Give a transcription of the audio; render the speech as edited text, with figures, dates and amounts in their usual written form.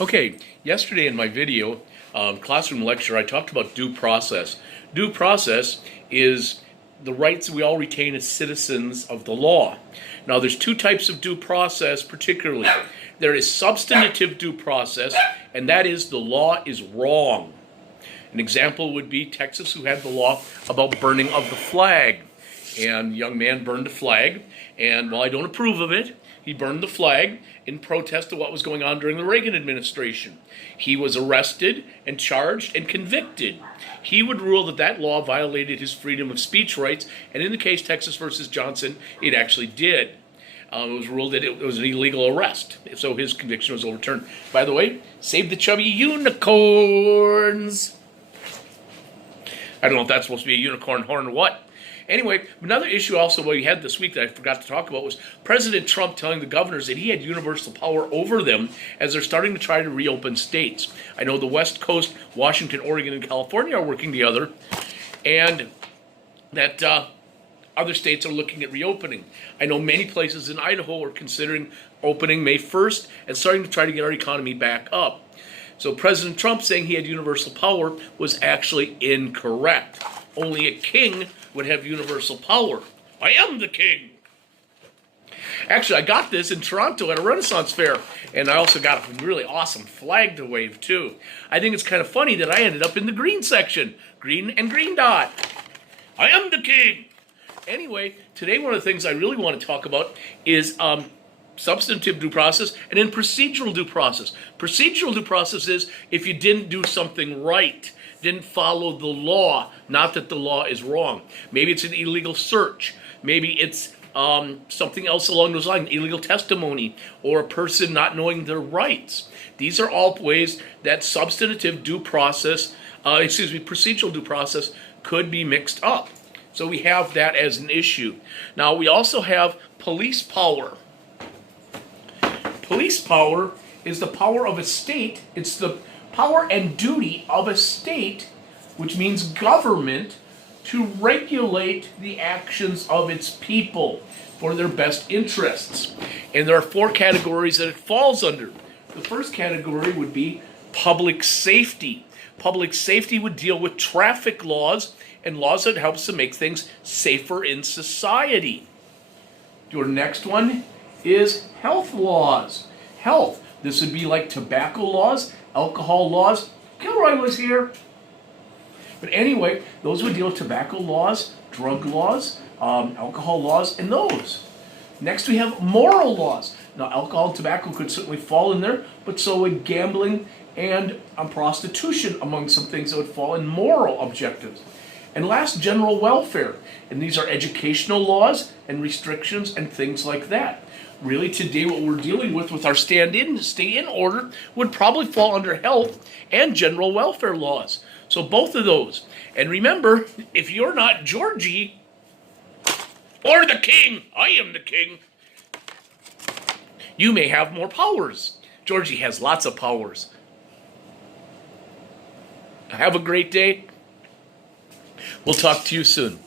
Okay, yesterday in my video, classroom lecture, I talked about due process. Due process is the rights we all retain as citizens of the law. Now, there's two types of due process particularly. There is substantive due process, and that is the law is wrong. An example would be Texas, who had the law about burning of the flag. And a young man burned a flag, and while I don't approve of it, he burned the flag in protest of what was going on during the Reagan administration. He was arrested and charged and convicted. He would rule that that law violated his freedom of speech rights, and in the case Texas versus Johnson, it actually did. It was ruled that it was an illegal arrest, so his conviction was overturned. By the way, save the chubby unicorns. I don't know if that's supposed to be a unicorn horn or what. Anyway, another issue also we had this week that I forgot to talk about was President Trump telling the governors that he had universal power over them as they're starting to try to reopen states. I know the West Coast, Washington, Oregon, and California are working together, and that other states are looking at reopening. I know many places in Idaho are considering opening May 1st and starting to try to get our economy back up. So President Trump saying he had universal power was actually incorrect. Only a king would have universal power. I am the king. Actually, I got this in Toronto at a Renaissance fair, and I also got a really awesome flag to wave, too. I think it's kind of funny that I ended up in the green section. Green and green dot. I am the king. Anyway, today one of the things I really want to talk about is substantive due process and then procedural due process. Procedural due process is if you didn't do something right, didn't follow the law, not that the law is wrong. Maybe it's an illegal search. Maybe it's something else along those lines, illegal testimony, or a person not knowing their rights. These are all ways that substantive due process, procedural due process could be mixed up. So we have that as an issue. Now we also have police power. Police power is the power of a state. It's the power and duty of a state, which means government, to regulate the actions of its people for their best interests. And there are four categories that it falls under. The first category would be public safety. Public safety would deal with traffic laws and laws that helps to make things safer in society. Your next one is health laws. Health. This would be like tobacco laws, alcohol laws. Gilroy was here. But anyway, those would deal with tobacco laws, drug laws, alcohol laws, and those. Next we have moral laws. Now alcohol and tobacco could certainly fall in there, but so would gambling and prostitution among some things that would fall in moral objectives. And last, general welfare. And these are educational laws and restrictions and things like that. Really today what we're dealing with our stay in order would probably fall under health and general welfare laws. So both of those. And remember, if you're not Georgie or the king, I am the king, you may have more powers. Georgie has lots of powers. Have a great day. We'll talk to you soon.